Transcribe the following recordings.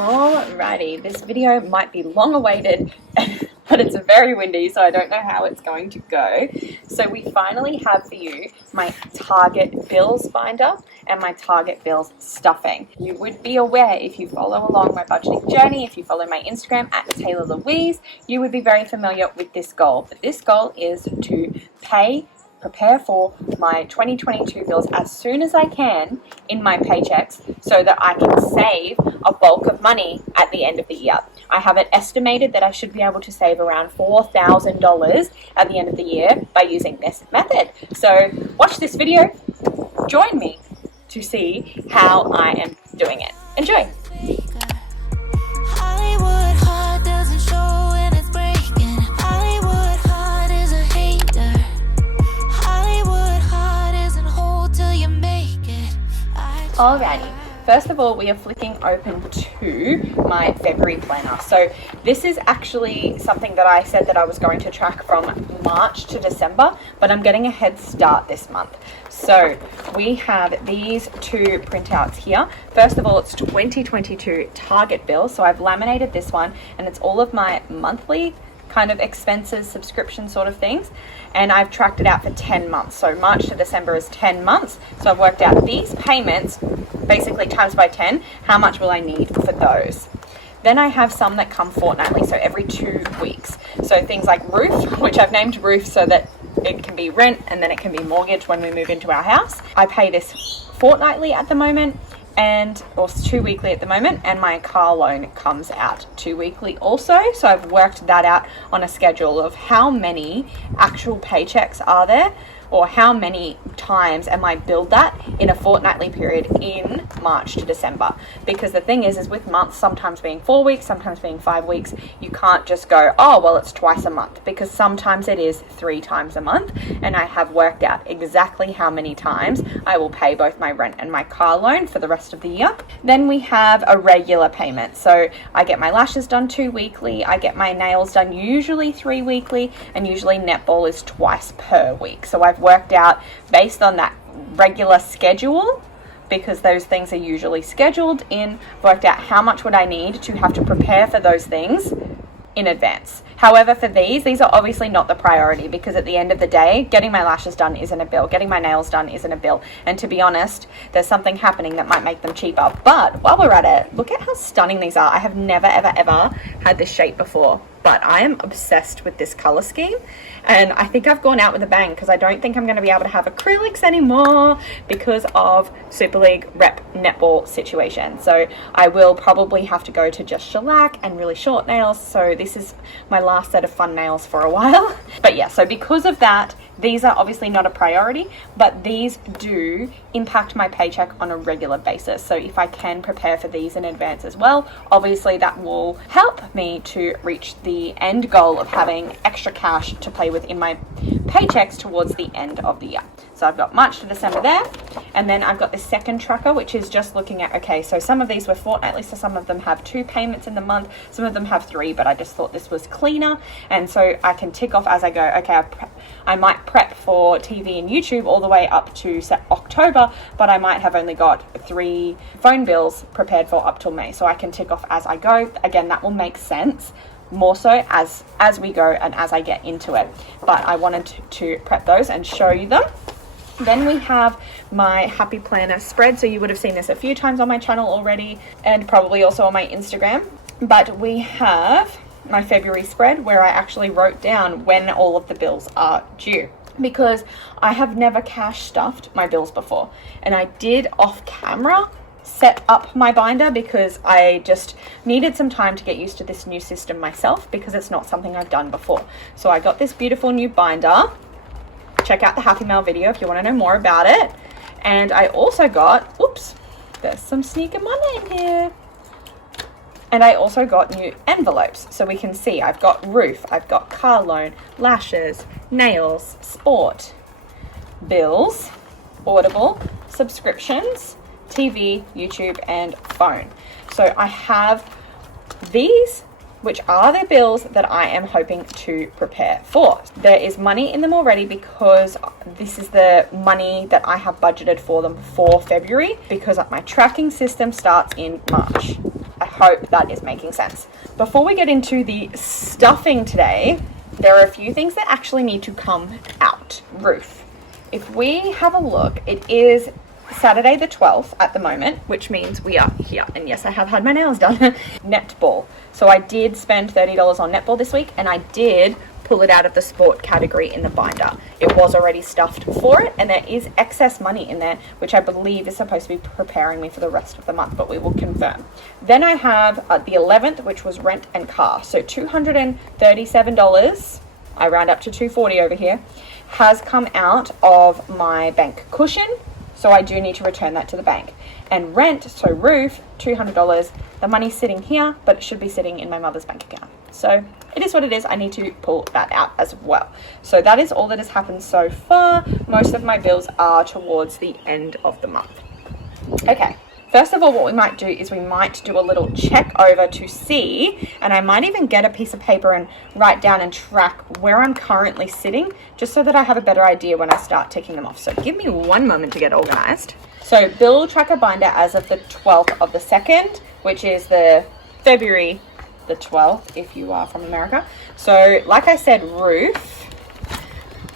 Alrighty, this video might be long awaited, but it's very windy, so I don't know how it's going to go. So we finally have for you my target bills binder and my target bills stuffing. You would be aware, if you follow along my budgeting journey, if you follow my Instagram at Taylah Louise, you would be very familiar with this goal. But this goal is to prepare for my 2022 bills as soon as I can in my paychecks so that I can save a bulk of money at the end of the year. I have it estimated that I should be able to save around $4,000 at the end of the year by using this method. So watch this video, join me to see how I am doing it. Enjoy. Alrighty, first of all, we are flicking open to my February planner. So this is actually something that I said that I was going to track from March to December, but I'm getting a head start this month. So we have these two printouts here. First of all, it's 2022 target bill. So I've laminated this one and it's all of my monthly kind of expenses, subscription sort of things, and I've tracked it out for 10 months. So March to December is 10 months. So I've worked out these payments basically times by 10, how much will I need for those. Then I have some that come fortnightly, so every 2 weeks. So things like roof, which I've named roof so that it can be rent and then it can be mortgage when we move into our house. I pay this fortnightly at the moment, or 2 weekly at the moment, and my car loan comes out 2 weekly also. So I've worked that out on a schedule of how many actual paychecks are there, or how many times am I billed that in a fortnightly period in March to December. Because the thing is with months sometimes being 4 weeks, sometimes being 5 weeks, you can't just go, oh, well, it's twice a month, because sometimes it is 3 times a month. And I have worked out exactly how many times I will pay both my rent and my car loan for the rest of the year. Then we have a regular payment. So I get my lashes done 2 weekly, I get my nails done usually 3 weekly, and usually netball is twice per week. So I've worked out based on that regular schedule, because those things are usually scheduled in, worked out how much would I need to have to prepare for those things in advance. However, for these are obviously not the priority, because at the end of the day, getting my lashes done isn't a bill, getting my nails done isn't a bill, and to be honest, there's something happening that might make them cheaper. But while we're at it, look at how stunning these are. I have never ever had this shape before, but I am obsessed with this color scheme, and I think I've gone out with a bang, because I don't think I'm going to be able to have acrylics anymore because of Super League rep netball situation. So I will probably have to go to just shellac and really short nails. So this is my last set of fun nails for a while. But yeah, so because of that, these are obviously not a priority, but these do impact my paycheck on a regular basis. So if I can prepare for these in advance as well, obviously that will help me to reach the end goal of having extra cash to play with in my paychecks towards the end of the year. So I've got March to December there, and then I've got the second tracker, which is just looking at, okay, so some of these were fortnightly, so some of them have 2 payments in the month, some of them have 3, but I just thought this was cleaner, and so I can tick off as I go, okay, I might prep for TV and YouTube all the way up to October, but I might have only got 3 phone bills prepared for up till May, so I can tick off as I go. Again, that will make sense more so as we go and as I get into it, but I wanted to prep those and show you them. Then we have my Happy Planner spread. So you would have seen this a few times on my channel already, and probably also on my Instagram. But we have my February spread where I actually wrote down when all of the bills are due, because I have never cash stuffed my bills before. And I did off camera set up my binder because I just needed some time to get used to this new system myself, because it's not something I've done before. So I got this beautiful new binder. Check out the Happy Mail video if you want to know more about it. And I also got, oops, there's some sneaker money in here. And I also got new envelopes. So we can see I've got roof, I've got car loan, lashes, nails, sport, bills, Audible, subscriptions, TV, YouTube, and phone. So I have these, which are the bills that I am hoping to prepare for. There is money in them already, because this is the money that I have budgeted for them for February, because my tracking system starts in March. I hope that is making sense. Before we get into the stuffing today, there are a few things that actually need to come out. Roof. If we have a look, it is Saturday the 12th at the moment, which means we are here. And yes, I have had my nails done. Netball. So I did spend $30 on netball this week, and I did pull it out of the sport category in the binder. It was already stuffed for it, and there is excess money in there, which I believe is supposed to be preparing me for the rest of the month, but we will confirm. Then I have the 11th, which was rent and car. So $237, I round up to $240 over here, has come out of my bank cushion. So I do need to return that to the bank. And rent, so roof, $200. The money's sitting here, but it should be sitting in my mother's bank account. So it is what it is. I need to pull that out as well. So that is all that has happened so far. Most of my bills are towards the end of the month. Okay. First of all, what we might do is we might do a little check over to see, and I might even get a piece of paper and write down and track where I'm currently sitting, just so that I have a better idea when I start ticking them off. So give me one moment to get organized. So bill tracker binder as of the 12th of the 2nd, which is the February the 12th, if you are from America. So like I said, roof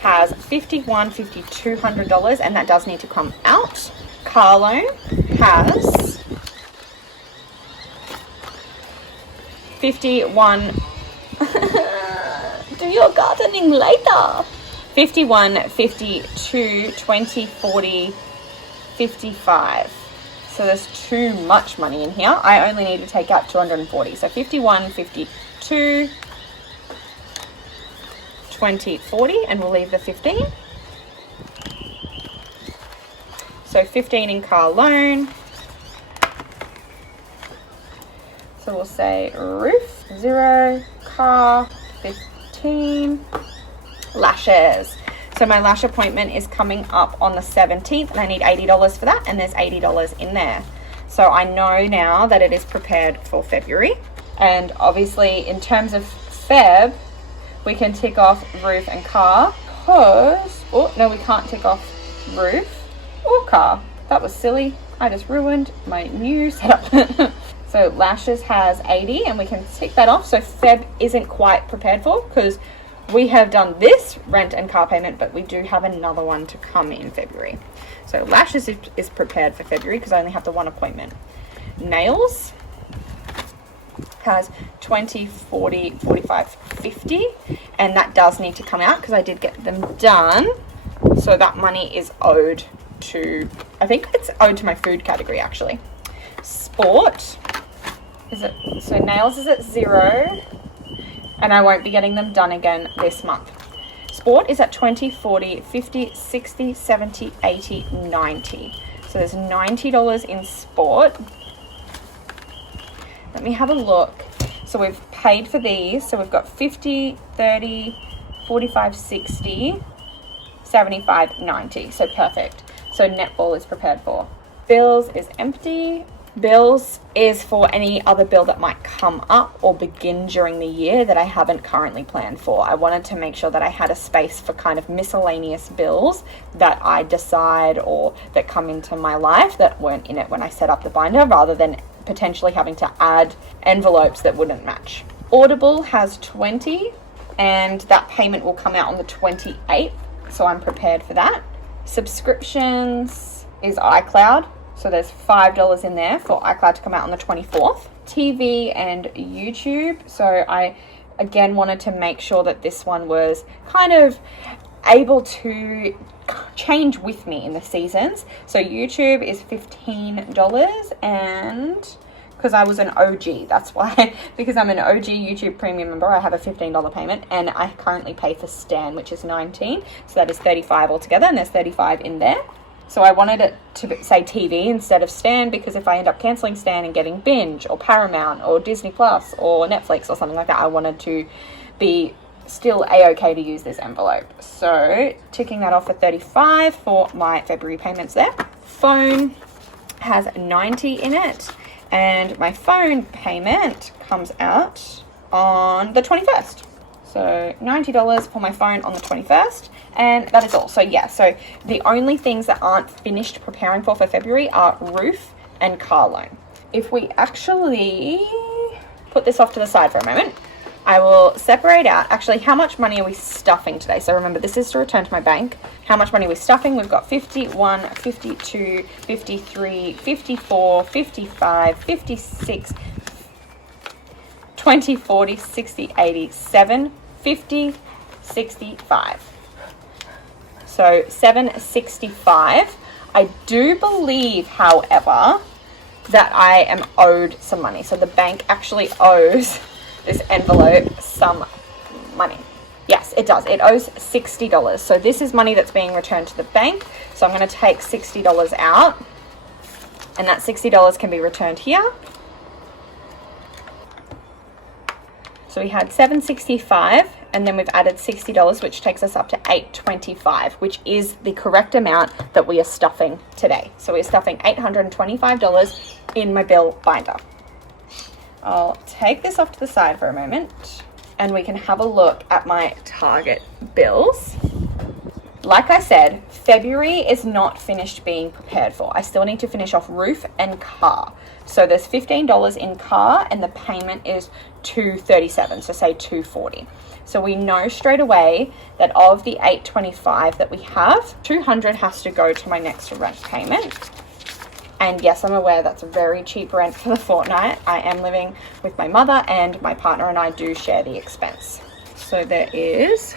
has $5,200, and that does need to come out. Car loan has 51. Do your gardening later. 51, 52, 20, 40, 55. So there's too much money in here. I only need to take out 240. So 51, 52, 20, 40, and we'll leave the 15. So 15 in car loan. So we'll say roof, 0, car, 15, lashes. So my lash appointment is coming up on the 17th, and I need $80 for that, and there's $80 in there. So I know now that it is prepared for February. And obviously in terms of Feb, we can tick off roof and car, because, oh no, we can't tick off roof or car. That was silly. I just ruined my new setup. So lashes has 80, and we can tick that off. So Feb isn't quite prepared for, because we have done this rent and car payment, but we do have another one to come in February. So lashes is prepared for February, because I only have the one appointment. Nails has 20, 40, 45, 50, and that does need to come out because I did get them done. So that money is owed to, I think it's owed to my food category actually. Sport is it, so nails is at 0, and I won't be getting them done again this month. Sport is at 20, 40, 50, 60, 70, 80, 90. So there's $90 in sport. Let me have a look. So we've paid for these. So we've got 50, 30, 45, 60, 75, 90. So perfect. So netball is prepared for. Bills is empty. Bills is for any other bill that might come up or begin during the year that I haven't currently planned for. I wanted to make sure that I had a space for kind of miscellaneous bills that I decide or that come into my life that weren't in it when I set up the binder, rather than potentially having to add envelopes that wouldn't match. Audible has 20, and that payment will come out on the 28th, so I'm prepared for that. Subscriptions is iCloud. So there's $5 in there for iCloud to come out on the 24th. TV and YouTube. So I, again, wanted to make sure that this one was kind of able to change with me in the seasons. So YouTube is $15, and because I was an OG, that's why, because I'm an OG YouTube premium member, I have a $15 payment, and I currently pay for Stan, which is $19. So that is $35 altogether, and there's $35 in there. So I wanted it to say TV instead of Stan, because if I end up cancelling Stan and getting Binge or Paramount or Disney Plus or Netflix or something like that, I wanted to be still a-okay to use this envelope. So ticking that off for $35 for my February payments there. Phone has 90 in it, and my phone payment comes out on the 21st. So $90 for my phone on the 21st, and that is all. So yeah, so the only things that aren't finished preparing for February are roof and car loan. if we actually put this off to the side for a moment, I will separate out actually how much money are we stuffing today. So remember, this is to return to my bank. How much money are we stuffing? We've got 51, 52, 53, 54, 55, 56, 20, 40, 60, 80, 7, 50, 65. So 765. I do believe, however, that I am owed some money. So the bank actually owes this envelope some money. Yes, it does. It owes $60. So this is money that's being returned to the bank. So I'm going to take $60 out, and that $60 can be returned here. So we had $765, and then we've added $60, which takes us up to $825, which is the correct amount that we are stuffing today. So we're stuffing $825 in my bill binder. I'll take this off to the side for a moment, and we can have a look at my Target bills. Like I said, February is not finished being prepared for. I still need to finish off roof and car. So there's $15 in car, and the payment is $237, so say $240. So we know straight away that of the $825 that we have, $200 has to go to my next rent payment. And yes, I'm aware that's a very cheap rent for the fortnight. I am living with my mother, and my partner and I do share the expense. So there is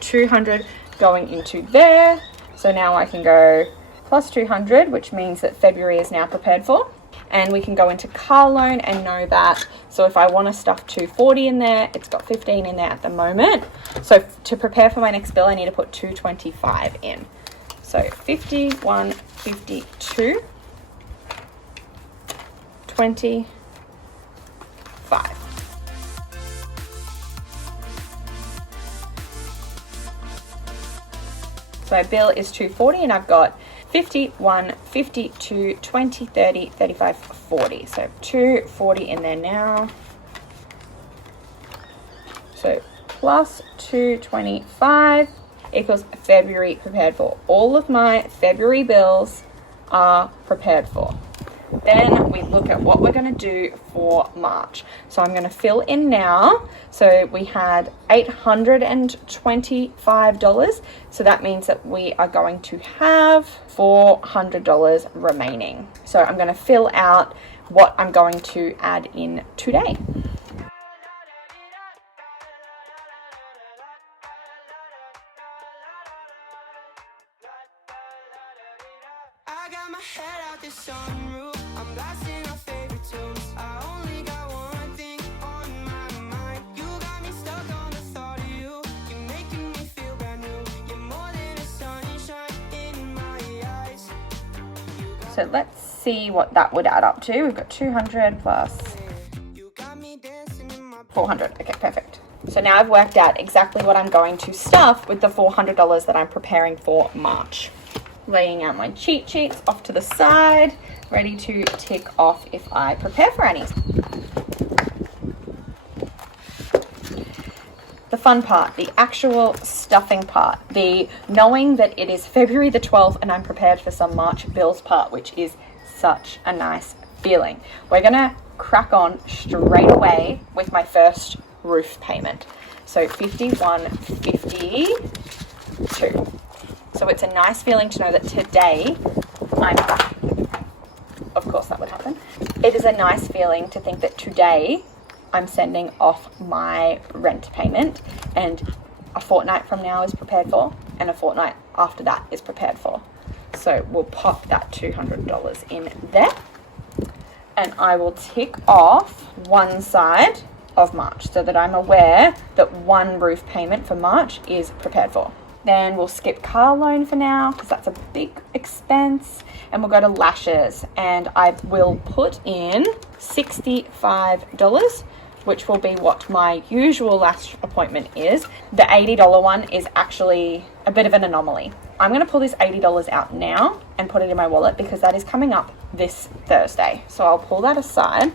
$200 going into there. So now I can go plus $200, which means that February is now prepared for. And we can go into car loan and know that. So if I want to stuff $240 in there, it's got $15 in there at the moment. So to prepare for my next bill, I need to put $225 in. So 51, 52, 25. So my bill is $240, and I've got 51, 52, 20, 30, 35, 40. So $240 in there now. So plus $225 equals February prepared for. All of my February bills are prepared for. Then we look at what we're going to do for March. So I'm going to fill in now. So we had $825. So that means that we are going to have $400 remaining. So I'm going to fill out what I'm going to add in today. I got my head out the sunroof. I'm blasting our favorite tunes. I only got one thing on my mind. You got me stuck on the thought of you. You're making me feel brand new. You're more than a sunshine in my eyes. So let's see what that would add up to. We've got 200 plus 400. Okay, perfect. So now I've worked out exactly what I'm going to stuff with the $400 that I'm preparing for March. Laying out my cheat sheets off to the side, ready to tick off if I prepare for any. The fun part, the actual stuffing part, the knowing that it is February the 12th and I'm prepared for some March bills part, which is such a nice feeling. We're gonna crack on straight away with my first roof payment. So 51.52. So it's a nice feeling to know that today of course that would happen. It is a nice feeling to think that today I'm sending off my rent payment, and a fortnight from now is prepared for, and a fortnight after that is prepared for. So we'll pop that $200 in there, and I will tick off one side of March so that I'm aware that one roof payment for March is prepared for. Then we'll skip car loan for now because that's a big expense, and we'll go to lashes, and I will put in $65, which will be what my usual lash appointment is. The $80 one is actually a bit of an anomaly. I'm going to pull this $80 out now and put it in my wallet because that is coming up this Thursday. So I'll pull that aside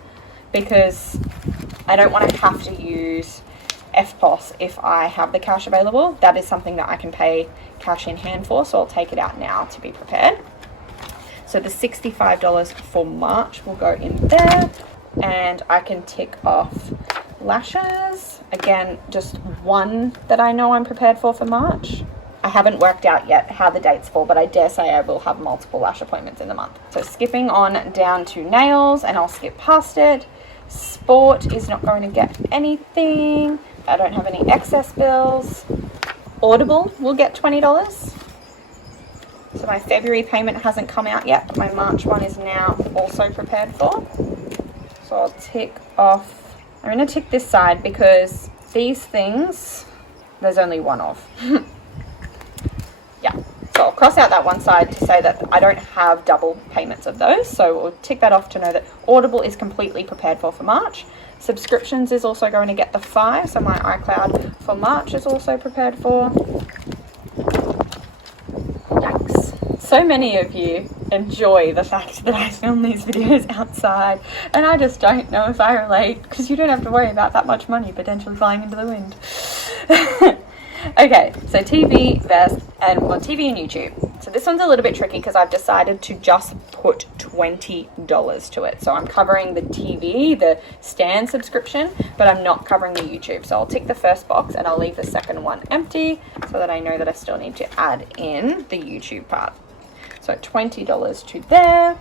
because I don't want to have to use FPOS if I have the cash available. That is something that I can pay cash in hand for, so I'll take it out now to be prepared. So So the $65 for March will go in there, and I can tick off lashes. Again, just one that I know I'm prepared for March. I haven't worked out yet how the dates fall, but I dare say I will have multiple lash appointments in the month. So skipping on down to nails, and I'll skip past it. Sport is not going to get anything. I don't have any excess bills. Audible will get $20. So my February payment hasn't come out yet, but my March one is now also prepared for. So I'll tick off, I'm going to tick this side because these things, there's only one of. Yeah, so I'll cross out that one side to say that I don't have double payments of those. So we'll tick that off to know that Audible is completely prepared for March. Subscriptions is also going to get the 5, so my iCloud for March is also prepared for. Yikes. So many of you enjoy the fact that I film these videos outside, and I just don't know if I relate, because you don't have to worry about that much money potentially flying into the wind. Okay, so TV, Vest, and well, TV and YouTube. So this one's a little bit tricky because I've decided to just put $20 to it. So I'm covering the TV, the stand subscription, but I'm not covering the YouTube. So I'll tick the first box and I'll leave the second one empty so that I know that I still need to add in the YouTube part. So $20 to there.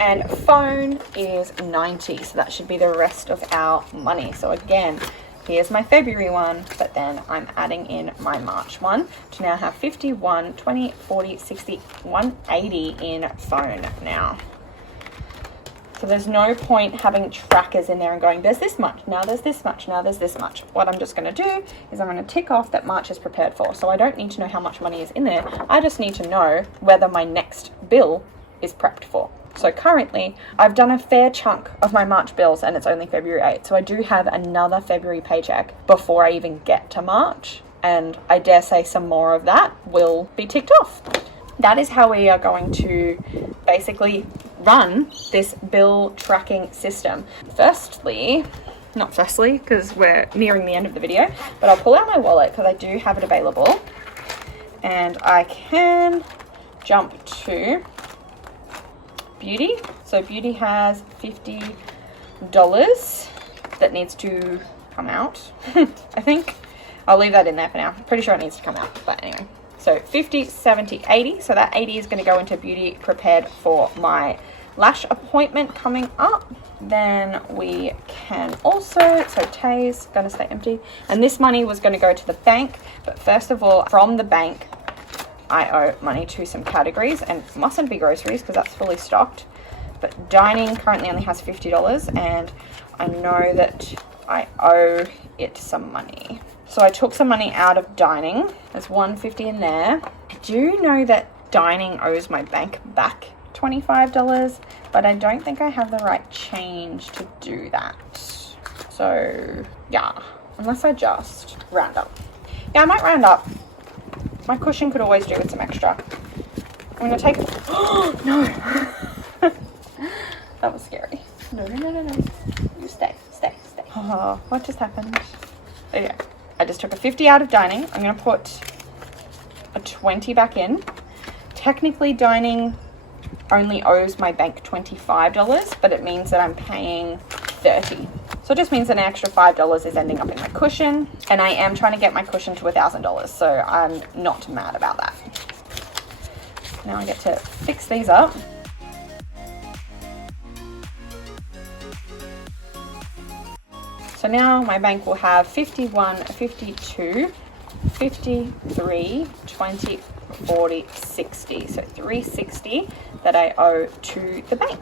And phone is $90, so that should be the rest of our money. So again, here's my February one, but then I'm adding in my March one to now have 51, 20, 40, 60, 180 in phone now. So there's no point having trackers in there and going, there's this much, now there's this much, now there's this much. What I'm just going to do is I'm going to tick off that March is prepared for. So I don't need to know how much money is in there. I just need to know whether my next bill is prepped for. So currently, I've done a fair chunk of my March bills and it's only February 8th. So I do have another February paycheck before I even get to March. And I dare say some more of that will be ticked off. That is how we are going to basically run this bill tracking system. Not firstly, because we're nearing the end of the video, but I'll pull out my wallet because I do have it available. And I can jump to Beauty. So Beauty has $50 that needs to come out. I think I'll leave that in there for now. I'm pretty sure it needs to come out, but anyway. So 50, 70, 80. So that 80 is going to go into Beauty prepared for my lash appointment coming up. Then we can also, so Tay's going to stay empty. And this money was going to go to the bank. But first of all, from the bank, I owe money to some categories, and it mustn't be groceries because that's fully stocked. But dining currently only has $50, and I know that I owe it some money. So I took some money out of dining. There's $150 in there. I do know that dining owes my bank back $25, but I don't think I have the right change to do that. So yeah, unless I just round up. Yeah, I might round up. My cushion could always do with some extra. I'm going to take... Oh, no. That was scary. No. You stay. Oh, what just happened? Okay. I just took a 50 out of dining. I'm going to put a 20 back in. Technically, dining only owes my bank $25, but it means that I'm paying $30. So it just means that an extra $5 is ending up in my cushion, and I am trying to get my cushion to $1,000, so I'm not mad about that. Now I get to fix these up. So now my bank will have 51, 52, 53, 20, 40, 60. So $360 that I owe to the bank.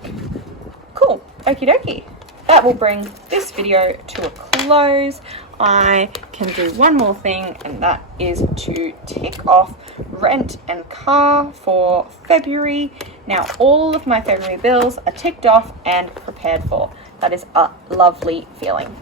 Cool. Okie dokie. That will bring this video to a close. I can do one more thing, and that is to tick off rent and car for February. Now all of my February bills are ticked off and prepared for. That is a lovely feeling.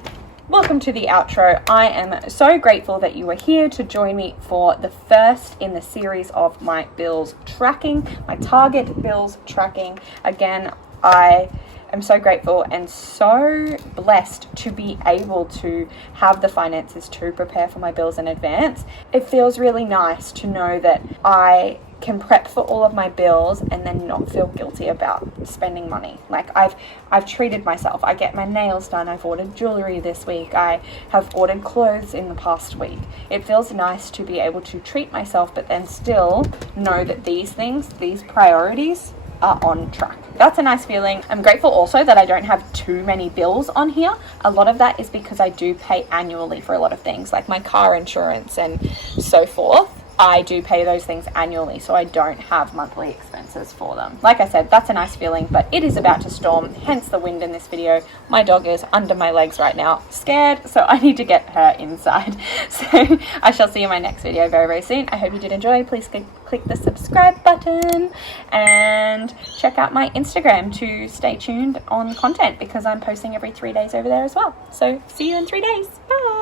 Welcome to the outro. I am so grateful that you are here to join me for the first in the series of my bills tracking, my target bills tracking. Again, I am so grateful and so blessed to be able to have the finances to prepare for my bills in advance. It feels really nice to know that I can prep for all of my bills and then not feel guilty about spending money. Like I've treated myself. I get my nails done. I've ordered jewelry this week. I have ordered clothes in the past week. It feels nice to be able to treat myself, but then still know that these things, these priorities, are on track. That's a nice feeling. I'm grateful also that I don't have too many bills on here. A lot of that is because I do pay annually for a lot of things, like my car insurance and so forth. I do pay those things annually, so I don't have monthly expenses for them. Like I said, that's a nice feeling, but it is about to storm, hence the wind in this video. My dog is under my legs right now, scared, so I need to get her inside. So I shall see you in my next video very, very soon. I hope you did enjoy. Please click the subscribe button and check out my Instagram to stay tuned on content, because I'm posting every 3 days over there as well. So see you in 3 days. Bye.